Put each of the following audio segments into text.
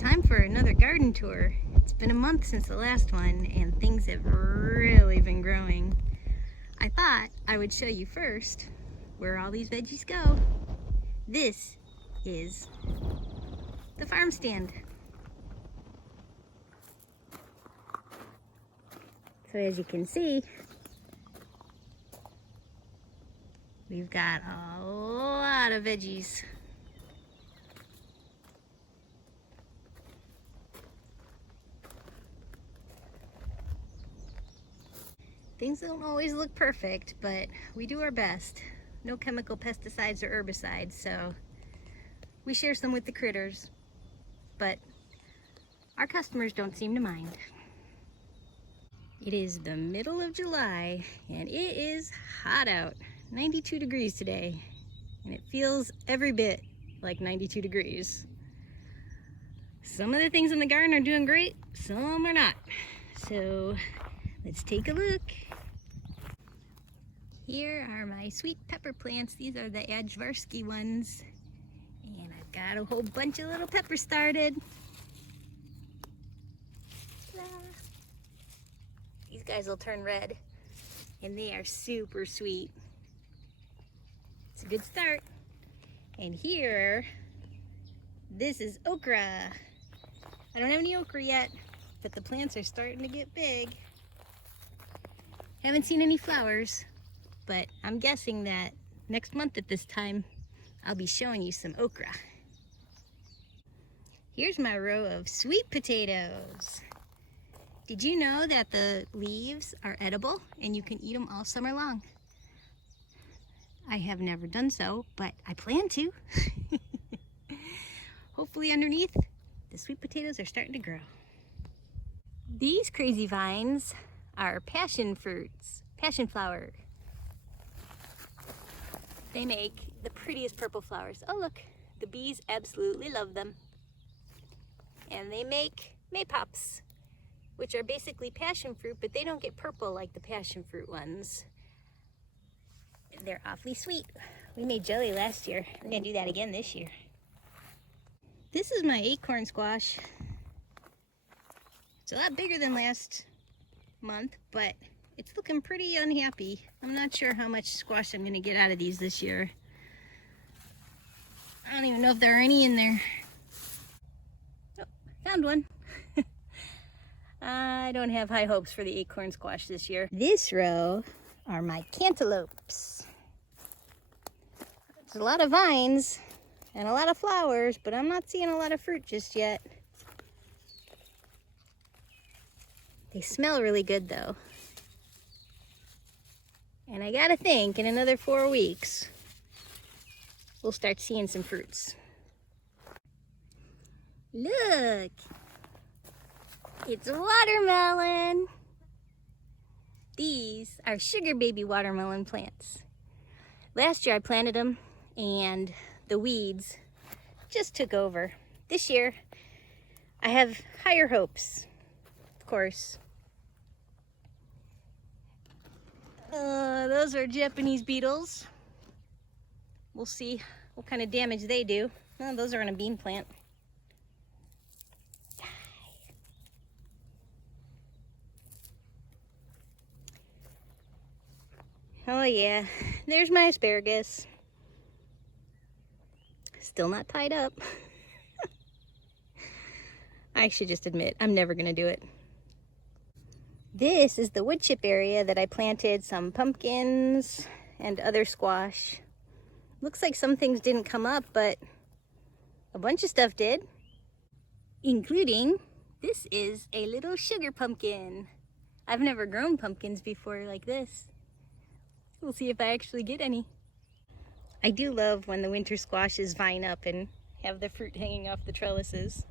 time for another garden tour. It's been a month since the last one and things have really been growing. I thought I would show you first where all these veggies go. This is the farm stand. So as you can see, we've got a lot of veggies. Things don't always look perfect, but we do our best. No chemical pesticides or herbicides, so we share some with the critters, but our customers don't seem to mind. It is the middle of July and it is hot out. 92 degrees today, and it feels every bit like 92 degrees. Some of the things in the garden are doing great, some are not. So let's take a look. Here are my sweet pepper plants. These are the Ajvarsky ones. And I've got a whole bunch of little peppers started. These guys will turn red, and they are super sweet. It's a good start. And here, this is okra. I don't have any okra yet, but the plants are starting to get big. Haven't seen any flowers, but I'm guessing that next month at this time, I'll be showing you some okra. Here's my row of sweet potatoes. Did you know that the leaves are edible and you can eat them all summer long? I have never done so, but I plan to. Hopefully underneath, the sweet potatoes are starting to grow. These crazy vines are passion fruits, passion flower. They make the prettiest purple flowers. Oh look, the bees absolutely love them. And they make maypops, which are basically passion fruit, but they don't get purple like the passion fruit ones. They're awfully sweet. We made jelly last year. We're gonna do that again this year. This is my acorn squash. It's a lot bigger than last month, but it's looking pretty unhappy. I'm not sure how much squash I'm gonna get out of these this year. I don't even know if there are any in there. Oh, found one. I don't have high hopes for the acorn squash this year. This row are my cantaloupes. There's a lot of vines and a lot of flowers, but I'm not seeing a lot of fruit just yet. They smell really good though. And I gotta think in another 4 weeks, we'll start seeing some fruits. Look! It's a watermelon. These are sugar baby watermelon plants. Last year I planted them and the weeds just took over. This year I have higher hopes, of course. Those are Japanese beetles. We'll see what kind of damage they do. Oh, those are on a bean plant. Oh yeah, there's my asparagus. Still not tied up. I should just admit, I'm never gonna do it. This is the wood chip area that I planted some pumpkins and other squash. Looks like some things didn't come up, but a bunch of stuff did. Including, this is a little sugar pumpkin. I've never grown pumpkins before like this. We'll see if I actually get any. I do love when the winter squashes vine up and have the fruit hanging off the trellises.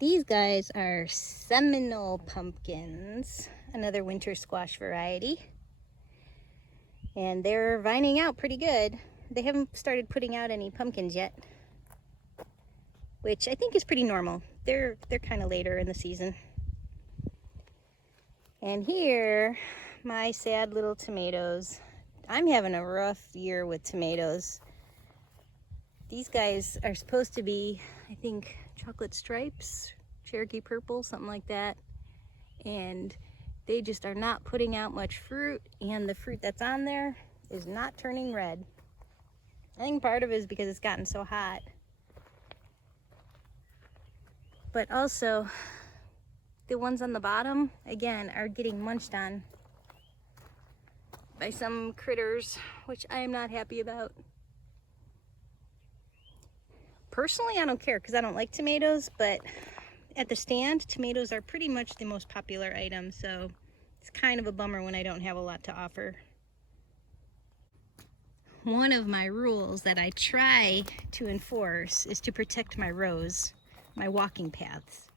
These guys are Seminole pumpkins, another winter squash variety. And they're vining out pretty good. They haven't started putting out any pumpkins yet, which I think is pretty normal. They're kind of later in the season. And here, my sad little tomatoes. I'm having a rough year with tomatoes. These guys are supposed to be, I think, chocolate stripes, Cherokee purple, something like that. And they just are not putting out much fruit, and the fruit that's on there is not turning red. I think part of it is because it's gotten so hot. But also, the ones on the bottom, again, are getting munched on by some critters, which I am not happy about. Personally, I don't care because I don't like tomatoes, but at the stand, tomatoes are pretty much the most popular item, so it's kind of a bummer when I don't have a lot to offer. One of my rules that I try to enforce is to protect my rows, my walking paths.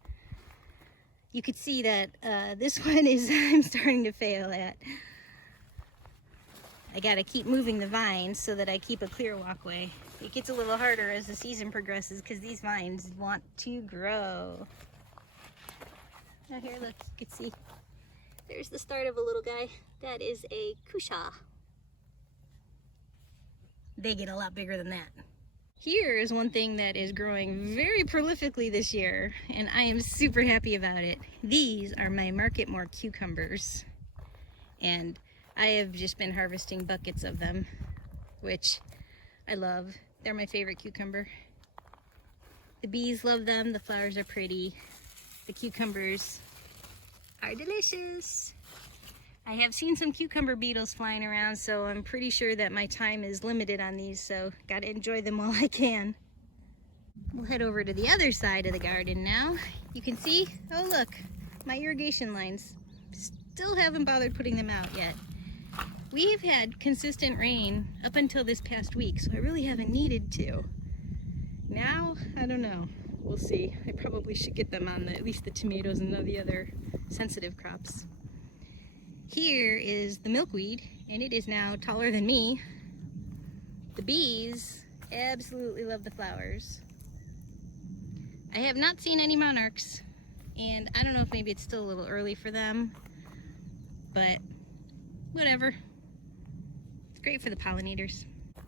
You could see that this one is I'm starting to fail at. I gotta keep moving the vines so that I keep a clear walkway. It gets a little harder as the season progresses because these vines want to grow. Now here, look, you can see there's the start of a little guy. That is a cushaw. They get a lot bigger than that. Here is one thing that is growing very prolifically this year, and I am super happy about it. These are my Market More cucumbers, and I have just been harvesting buckets of them, which I love. They're my favorite cucumber. The bees love them, the flowers are pretty, the cucumbers are delicious. I have seen some cucumber beetles flying around, so I'm pretty sure that my time is limited on these, so gotta enjoy them while I can. We'll head over to the other side of the garden now. You can see, oh look, my irrigation lines. Still haven't bothered putting them out yet. We've had consistent rain up until this past week, so I really haven't needed to. Now, I don't know. We'll see. I probably should get them on at least the tomatoes and the other sensitive crops. Here is the milkweed, and it is now taller than me. The bees absolutely love the flowers. I have not seen any monarchs, and I don't know if maybe it's still a little early for them, but whatever. It's great for the pollinators.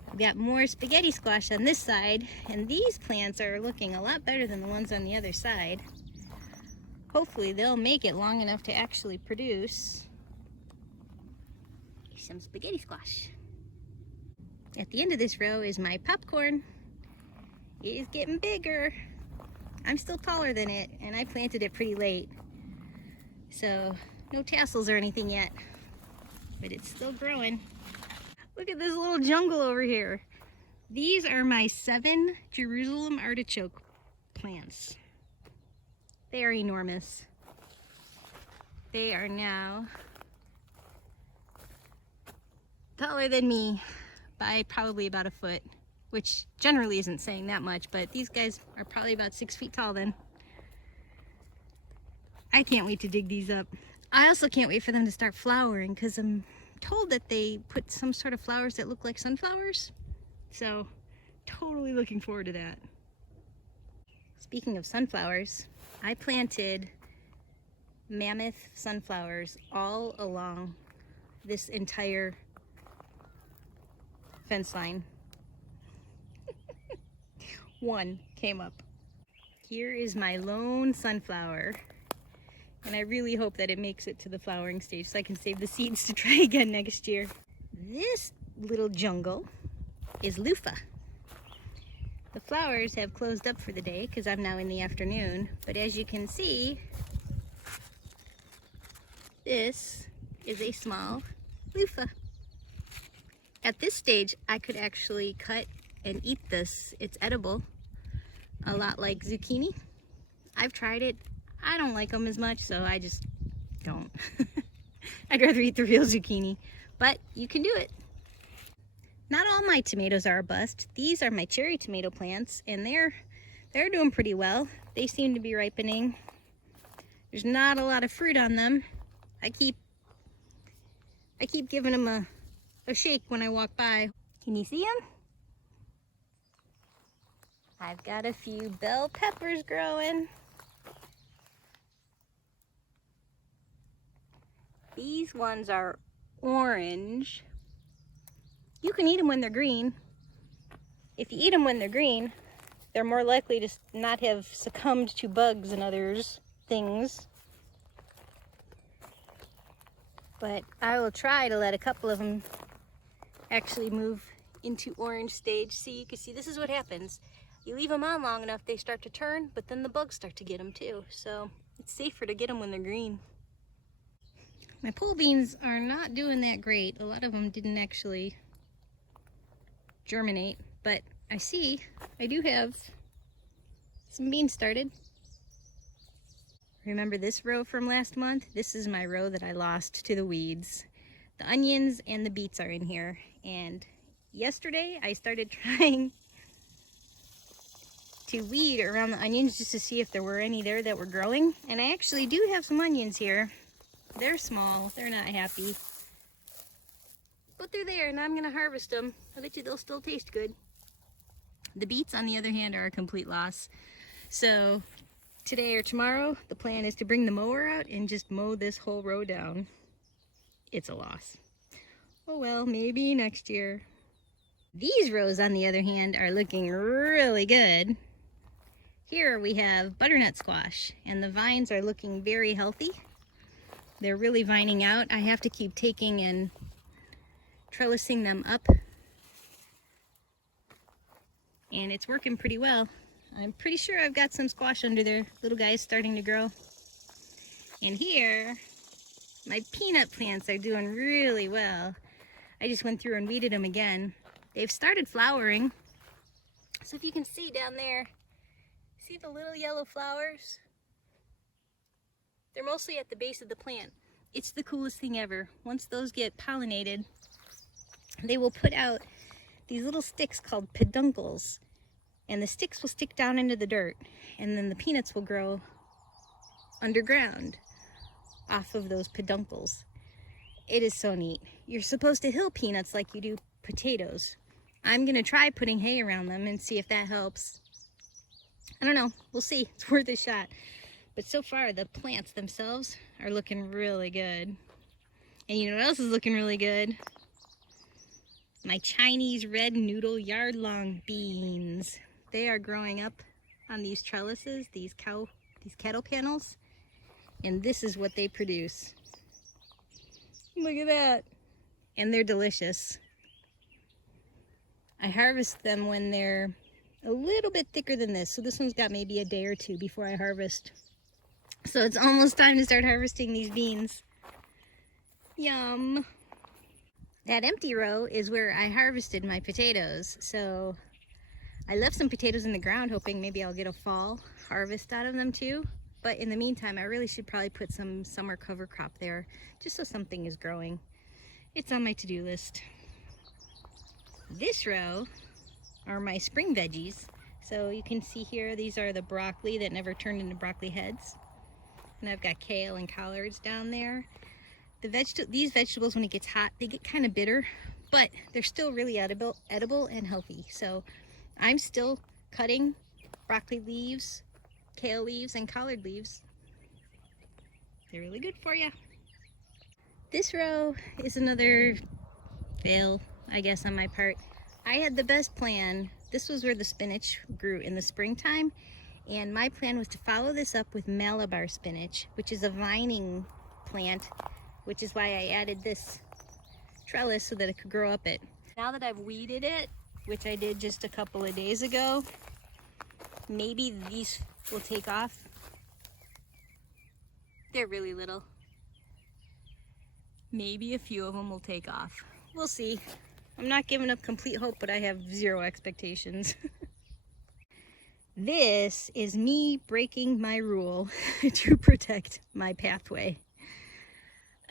We've got more spaghetti squash on this side, and these plants are looking a lot better than the ones on the other side. Hopefully they'll make it long enough to actually produce some spaghetti squash. At the end of this row is my popcorn. It is getting bigger. I'm still taller than it, and I planted it pretty late. So no tassels or anything yet, but it's still growing. Look at this little jungle over here. These are my 7 Jerusalem artichoke plants. They are enormous. They are now taller than me by probably about a foot, which generally isn't saying that much, but these guys are probably about 6 feet tall then. I can't wait to dig these up. I also can't wait for them to start flowering because I'm told that they put some sort of flowers that look like sunflowers. So totally looking forward to that. Speaking of sunflowers, I planted Mammoth sunflowers all along this entire fence line. One came up. Here is my lone sunflower, and I really hope that it makes it to the flowering stage so I can save the seeds to try again next year. This little jungle is Luffa. The flowers have closed up for the day because I'm now in the afternoon, but as you can see, this is a small Luffa. At this stage, I could actually cut and eat this. It's edible, a lot like zucchini. I've tried it. I don't like them as much, so I just don't. I'd rather eat the real zucchini, but you can do it. Not all my tomatoes are a bust. These are my cherry tomato plants, and they're doing pretty well. They seem to be ripening. There's not a lot of fruit on them. I keep giving them a shake when I walk by. Can you see them? I've got a few bell peppers growing. These ones are orange. You can eat them when they're green. if you eat them when they're green, they're more likely to not have succumbed to bugs and things. But I will try to let a couple of them actually move into orange stage. See, you can see this is what happens. You leave them on long enough, they start to turn, but then the bugs start to get them too. So it's safer to get them when they're green. My pole beans are not doing that great. A lot of them didn't actually germinate, but I see I do have some beans started. Remember this row from last month? This is my row that I lost to the weeds. The onions and the beets are in here, and yesterday I started trying to weed around the onions just to see if there were any there that were growing, and I actually do have some onions here. They're small, they're not happy, but they're there and I'm gonna harvest them. I bet you they'll still taste good. The beets, on the other hand, are a complete loss. So today or tomorrow, the plan is to bring the mower out and just mow this whole row down. It's a loss. Oh well, maybe next year. These rows, on the other hand, are looking really good. Here we have butternut squash, and the vines are looking very healthy. They're really vining out. I have to keep taking and trellising them up, and it's working pretty well. I'm pretty sure I've got some squash under there. Little guys starting to grow. And here, my peanut plants are doing really well. I just went through and weeded them again. They've started flowering. So if you can see down there, see the little yellow flowers? They're mostly at the base of the plant. It's the coolest thing ever. Once those get pollinated, they will put out these little sticks called peduncles, and the sticks will stick down into the dirt, and then the peanuts will grow underground off of those peduncles. It is so neat. You're supposed to hill peanuts like you do potatoes. I'm gonna try putting hay around them and see if that helps. I don't know, we'll see. It's worth a shot. But so far, the plants themselves are looking really good. And you know what else is looking really good? My Chinese red noodle yard-long beans. They are growing up on these trellises, these cattle panels, and this is what they produce. Look at that. And they're delicious. I harvest them when they're a little bit thicker than this. So this one's got maybe a day or two before I harvest. So it's almost time to start harvesting these beans. Yum. That empty row is where I harvested my potatoes. So I left some potatoes in the ground hoping maybe I'll get a fall harvest out of them too. But in the meantime, I really should probably put some summer cover crop there just so something is growing. It's on my to-do list. This row are my spring veggies. So you can see here, these are the broccoli that never turned into broccoli heads. And I've got kale and collards down there. These vegetables, when it gets hot, they get kind of bitter, but they're still really edible and healthy. So I'm still cutting broccoli leaves, kale leaves, and collard leaves. They're really good for you. This row is another fail, I guess, on my part. I had the best plan. This was where the spinach grew in the springtime, and my plan was to follow this up with Malabar spinach, which is a vining plant, which is why I added this trellis so that it could grow up it. Now that I've weeded it, which I did just a couple of days ago, maybe these will take off. They're really little. Maybe a few of them will take off. We'll see. I'm not giving up complete hope, but I have zero expectations. This is me breaking my rule to protect my pathway.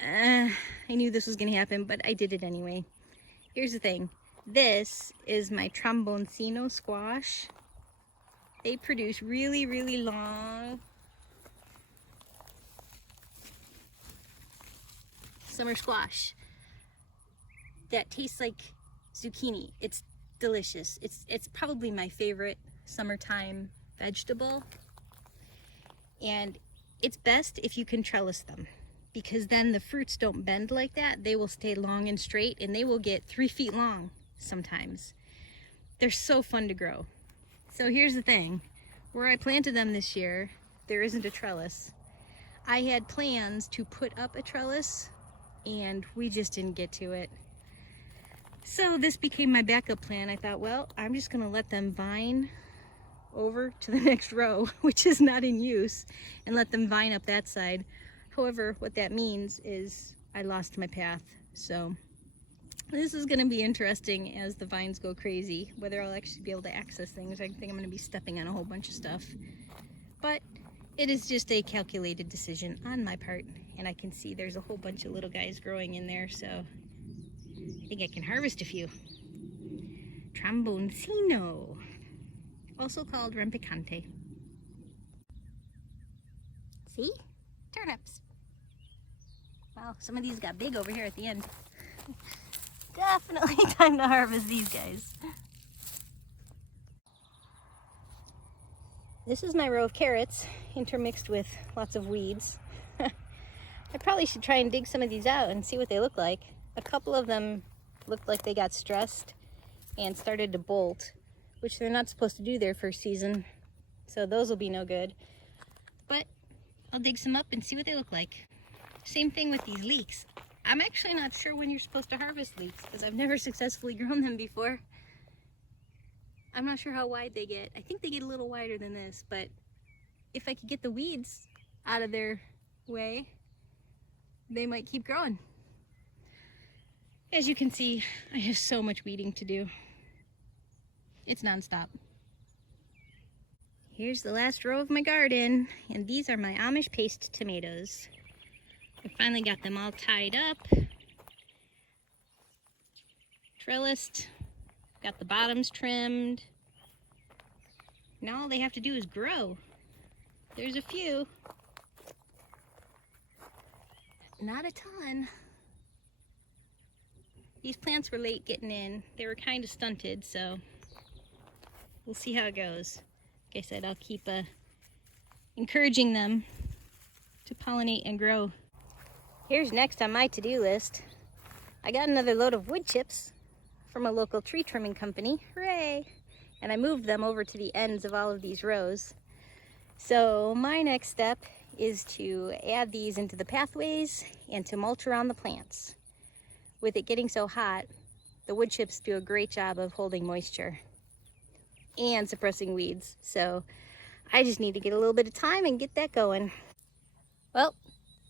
I knew this was going to happen, but I did it anyway. Here's the thing. This is my Trombonesino Squash. They produce really, really long summer squash that tastes like zucchini. It's delicious. It's probably my favorite summertime vegetable, and it's best if you can trellis them, because then the fruits don't bend like that. They will stay long and straight, and they will get 3 feet long sometimes. they're so fun to grow. So here's the thing, where I planted them this year, there isn't a trellis. I had plans to put up a trellis and we just didn't get to it. So this became my backup plan. I thought, well, I'm just gonna let them vine over to the next row, which is not in use, and let them vine up that side. However, what that means is I lost my path. So this is gonna be interesting as the vines go crazy, whether I'll actually be able to access things. I think I'm gonna be stepping on a whole bunch of stuff. But it is just a calculated decision on my part, and I can see there's a whole bunch of little guys growing in there, so I think I can harvest a few. Trombonesino, also called rampicante. See? Turnips. Wow, some of these got big over here at the end. Definitely time to harvest these guys. This is my row of carrots, intermixed with lots of weeds. I probably should try and dig some of these out and see what they look like. A couple of them looked like they got stressed and started to bolt, which they're not supposed to do their first season. So those will be no good. But I'll dig some up and see what they look like. Same thing with these leeks. I'm actually not sure when you're supposed to harvest leeks because I've never successfully grown them before. I'm not sure how wide they get. I think they get a little wider than this, but if I could get the weeds out of their way, they might keep growing. As you can see, I have so much weeding to do. It's nonstop. Here's the last row of my garden, and these are my Amish paste tomatoes. I finally got them all tied up, trellised, got the bottoms trimmed. Now all they have to do is grow. There's a few. Not a ton. These plants were late getting in. They were kind of stunted, so we'll see how it goes. Like I said, I'll keep encouraging them to pollinate and grow. Here's next on my to-do list. I got another load of wood chips from a local tree trimming company. Hooray! And I moved them over to the ends of all of these rows. So my next step is to add these into the pathways and to mulch around the plants. With it getting so hot, the wood chips do a great job of holding moisture and suppressing weeds. So I just need to get a little bit of time and get that going. Well,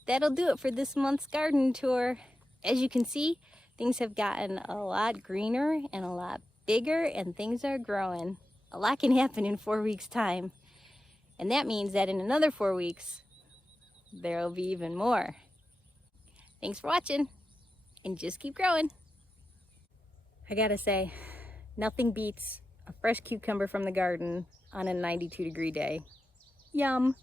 that'll do it for this month's garden tour. As you can see, things have gotten a lot greener and a lot bigger, and things are growing. A lot can happen in 4 weeks' time. And that means that in another 4 weeks, there'll be even more. Thanks for watching, and just keep growing. I gotta say, nothing beats a fresh cucumber from the garden on a 92-degree day. Yum!